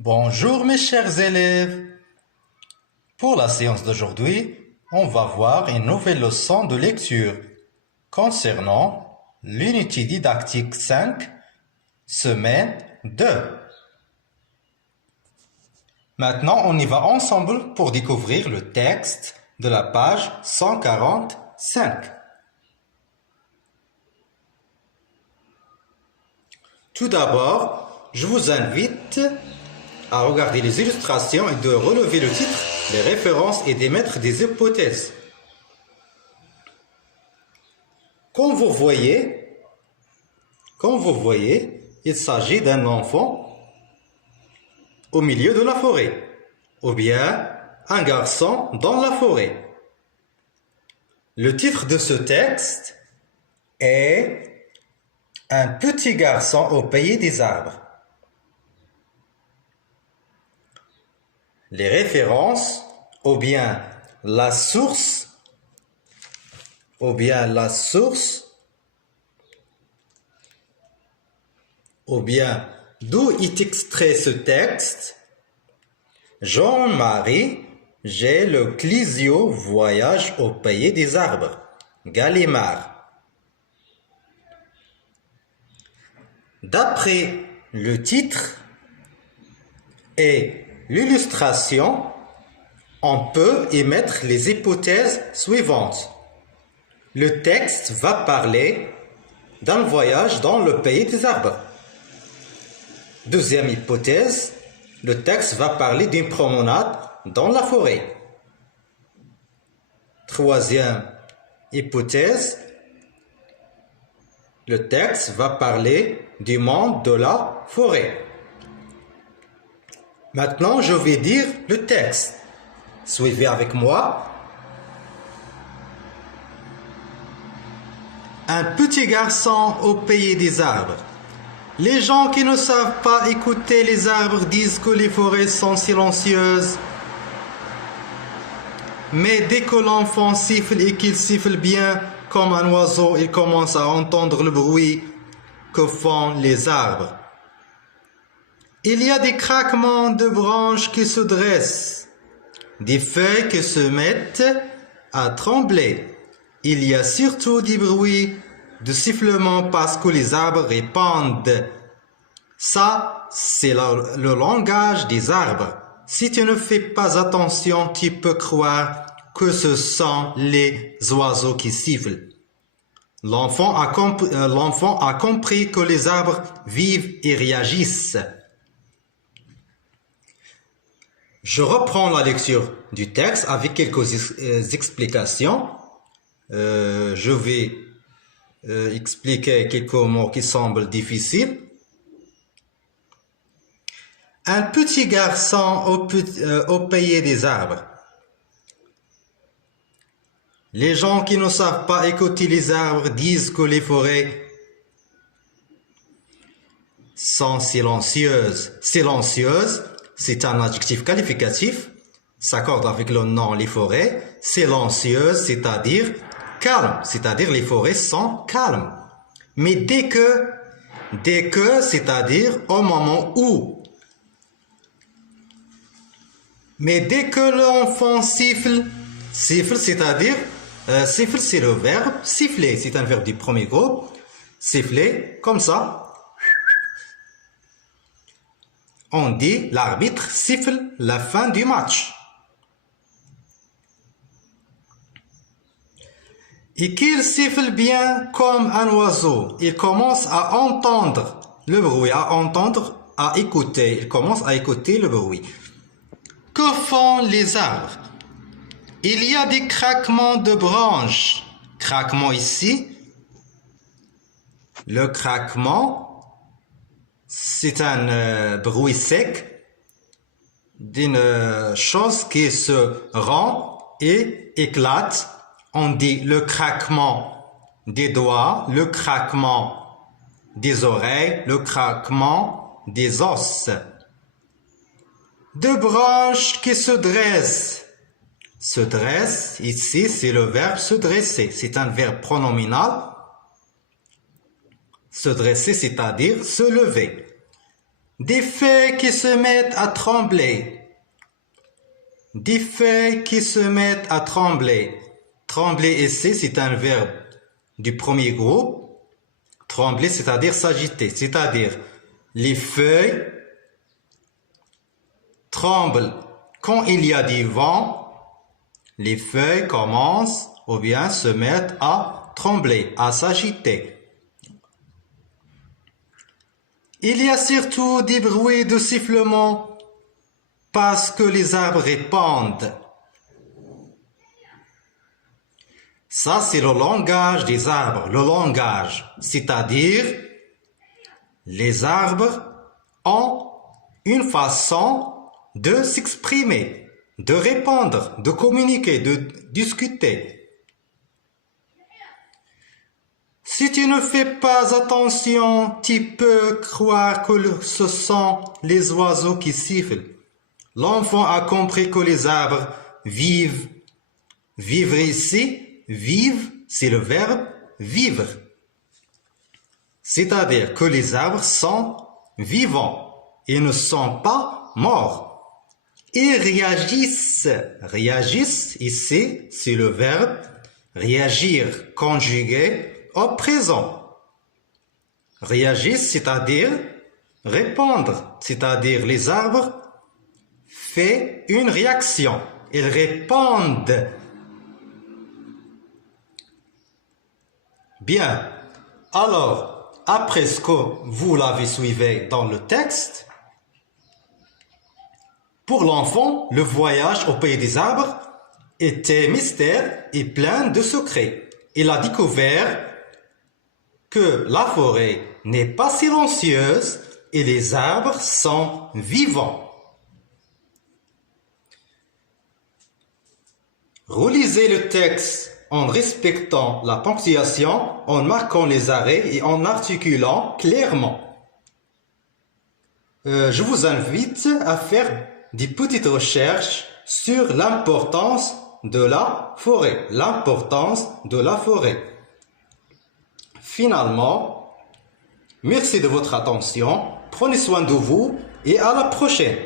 Bonjour mes chers élèves. Pour la séance d'aujourd'hui, on va voir une nouvelle leçon de lecture concernant l'unité didactique 5, semaine 2. Maintenant, on y va ensemble pour découvrir le texte de la page 145. Tout d'abord, je vous invite à regarder les illustrations et de relever le titre, les références et d'émettre des hypothèses. Comme vous voyez, il s'agit d'un enfant au milieu de la forêt, ou bien un garçon dans la forêt. Le titre de ce texte est « Un petit garçon au pays des arbres ». Les références, ou bien la source, ou bien d'où est extrait ce texte. Jean-Marie, j'ai le Clésio voyage au pays des arbres. Gallimard. D'après le titre et l'illustration, on peut émettre les hypothèses suivantes. Le texte va parler d'un voyage dans le pays des arbres. Deuxième hypothèse, le texte va parler d'une promenade dans la forêt. Troisième hypothèse, le texte va parler du monde de la forêt. Maintenant, je vais dire le texte. Suivez avec moi. Un petit garçon au pays des arbres. Les gens qui ne savent pas écouter les arbres disent que les forêts sont silencieuses. Mais dès que l'enfant siffle et qu'il siffle bien comme un oiseau, il commence à entendre le bruit que font les arbres. Il y a des craquements de branches qui se dressent, des feuilles qui se mettent à trembler. Il y a surtout des bruits de sifflement parce que les arbres répandent. Ça, c'est le langage des arbres. Si tu ne fais pas attention, tu peux croire que ce sont les oiseaux qui sifflent. L'enfant a compris que les arbres vivent et réagissent. Je reprends la lecture du texte avec quelques explications. Je vais expliquer quelques mots qui semblent difficiles. Un petit garçon au pays des arbres. Les gens qui ne savent pas écouter les arbres disent que les forêts sont silencieuses. Silencieuses, c'est un adjectif qualificatif, s'accorde avec le nom les forêts. Silencieuses, c'est-à-dire calme, c'est-à-dire les forêts sont calmes. Mais dès que, c'est-à-dire au moment où. Mais dès que l'enfant siffle, c'est-à-dire, siffle c'est le verbe, siffler, c'est un verbe du premier groupe, siffler, comme ça. On dit l'arbitre siffle la fin du match. Et qu'il siffle bien comme un oiseau. Il commence à entendre le bruit, à écouter. Il commence à écouter le bruit. Que font les arbres? Il y a des craquements de branches. Craquement ici. Le craquement, c'est un bruit sec d'une chose qui se rend et éclate. On dit le craquement des doigts, le craquement des oreilles, le craquement des os. Deux branches qui se dressent. Se dresse, ici, c'est le verbe se dresser. C'est un verbe pronominal. Se dresser, c'est-à-dire se lever. Des feuilles qui se mettent à trembler. Des feuilles qui se mettent à trembler. Trembler ici, c'est un verbe du premier groupe. Trembler, c'est-à-dire s'agiter. C'est-à-dire, les feuilles tremblent. Quand il y a du vent, les feuilles commencent ou bien se mettent à trembler, à s'agiter. Il y a surtout des bruits de sifflement parce que les arbres répandent. Ça, c'est le langage des arbres, le langage. C'est-à-dire, les arbres ont une façon de s'exprimer, de répondre, de communiquer, de discuter. Si tu ne fais pas attention, tu peux croire que ce sont les oiseaux qui sifflent. L'enfant a compris que les arbres vivent. Vivre ici, vivre, c'est le verbe vivre. C'est-à-dire que les arbres sont vivants. Ils ne sont pas morts. Ils réagissent. Réagissent, ici, c'est le verbe réagir conjugué au présent. Réagissent, c'est-à-dire répondre. C'est-à-dire les arbres font une réaction. Ils répondent. Bien. Alors, après ce que vous l'avez suivi dans le texte, pour l'enfant, le voyage au pays des arbres était mystère et plein de secrets. Il a découvert que la forêt n'est pas silencieuse et les arbres sont vivants. Relisez le texte en respectant la ponctuation, en marquant les arrêts et en articulant clairement. Je vous invite à faire des petites recherches sur l'importance de la forêt. L'importance de la forêt. Finalement, merci de votre attention, prenez soin de vous et à la prochaine.